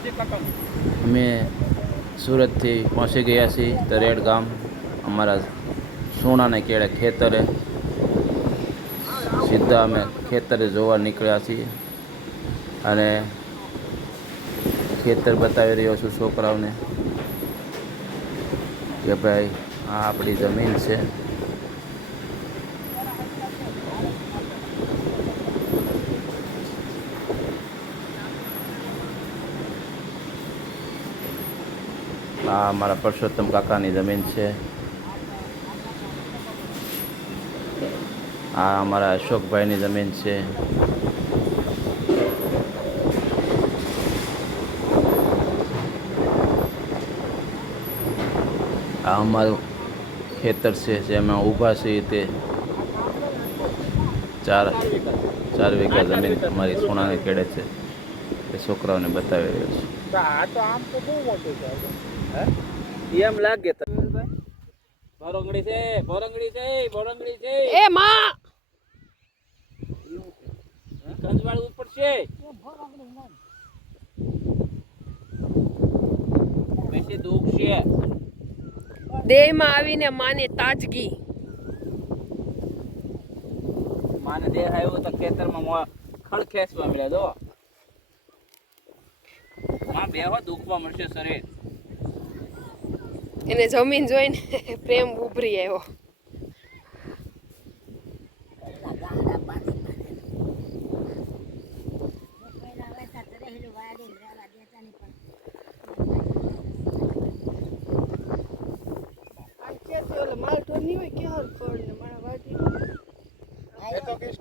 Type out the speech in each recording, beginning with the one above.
અમે સુરતથી પહોંચી ગયા છીએ તરેડ ગામ. અમારા સોનાને કેળે ખેતરે સીધા અમે ખેતરે જોવા નીકળ્યા છીએ અને ખેતર બતાવી રહ્યો છું છોકરાઓને કે ભાઈ આ આપણી જમીન છે. આ અમારા પરસોત્તમ કાકાની જમીન છે. આ અમારા અશોકભાઈની જમીન છે. આ અમારું ખેતર છે જેમાં ઊભા છીએ તે 4 વીઘા જમીન અમારી સોનાને કેળે છે. એ છોકરાઓને બતાવી રહ્યો છું. આ તો આમ તો બહુ મોટું છે. એમ લાગે તો ભોરંગડી છે, ભોરંગડી છે, ભોરંગડી છે. એ માં કંજવાળ ઉપર છે. બેસી દુખ છે. દેહમાં આવીને માને તાજગી. માને દેહ આવ્યો તો ખેતરમાં ખડ ખેંચવા મળ્યા દો. માં બેહો દુખવા મળશે શરીર. એને જમીન જોઈને પ્રેમ ઉભરી આવ્યો.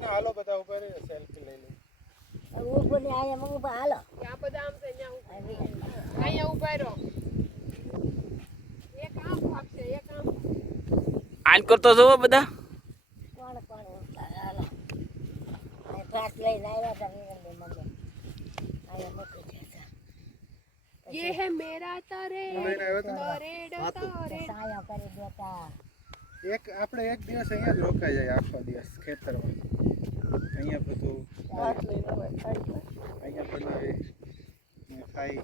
હાલો બધા ઉપર સેલ્ફી લઈ લે. ઉપર ને આયા ઉપર હાલો. ત્યાં બધા આમ છે ત્યાં અહીંયા ઉભા રહો. એક આમ ભાગશે એક આમ. આન કરતો જોવો બધા. કોણ હાલો. આ પાસ લઈને આવ્યા હતા વિરમની મમ્મી. આયા મૂકી દેતા. ये है मेरा तरेड तरेड સાયા કરી દેતા. આપણે એક દિવસ અહીંયા જ રોકાઈ જાય આખો દિવસ ખેતરમાં. અહીંયા બધું અહીંયા બનાવી ખાઈ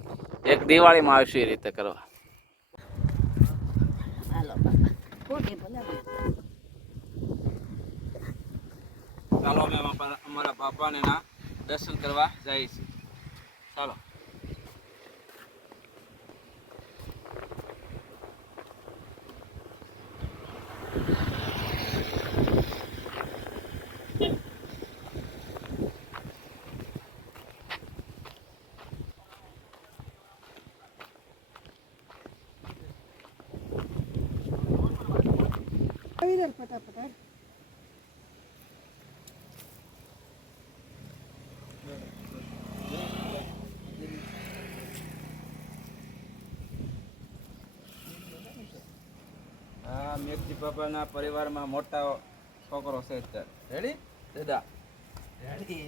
એક દિવાળીમાં આવશે એ રીતે કરવા. હાલો બાપા ખોટી ભલે. ચાલો અમે અમારા બાપાને ના દર્શન કરવા જઈએ છીએ. ચાલો. હા, મેઘજી બાબાના પરિવારમાં મોટા છોકરો છે અત્યારે. રેડી દાદા? રેડી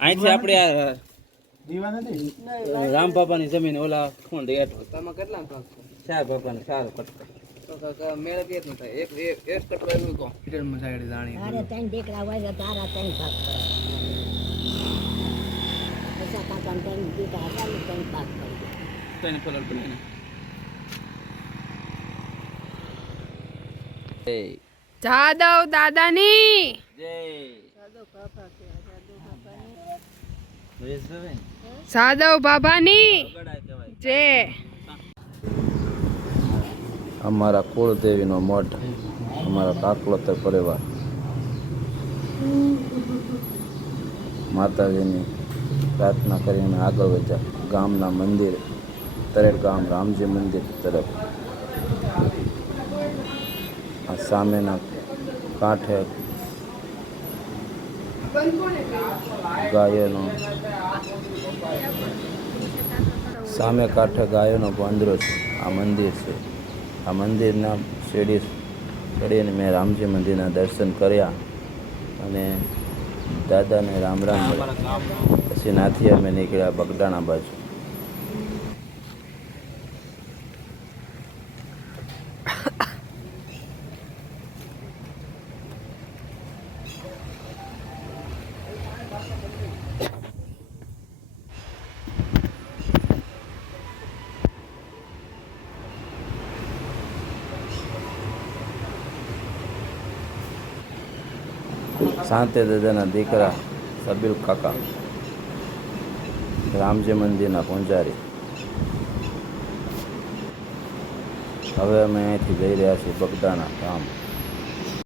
અહીંથી આપણે આ દીવા નથી. રામ બાપાની જમીન ઓલા કોણ દેતો તમે કેટલા ભાગ છો? 4 બાપાને 4 કટકા તો મેળ કે ન થાય. એક કટકો એવું કહો ડિટેલમાં સાઈડ જાણી. તારે 3 દીકરા હોય તો તારા 3 ભાગ પડે. પૈસા કાકાને 3 દીકરા હતા ને 3 ભાગ પડે. તેને કલર બને ને જય જાદવ દાદાની જય જાદવ બાબાની જય. અમારા કુળદેવીનો મઠ, અમારા કાકલોતર પરિવાર માતાજીની પ્રાર્થના કરીને આગળ વધ્યા ગામના મંદિર તરેડ ગામ રામજી મંદિર તરફ. આ સામેના કાંઠે ગાયોનો પાંદરો છે. આ મંદિર છે. આ મંદિરના સીડી ચડીને મેં રામજી મંદિરના દર્શન કર્યા અને દાદાને રામ રામ મળ્યા. પછી નાથી અમે નીકળ્યા બગડાણા બાજુ. સાંતે દાદાના દીકરા સબીલ કાકા, રામજી મંદિરના પૂંજારી. હવે અમે અહીંથી જઈ રહ્યા છીએ બગદાણા ધામ.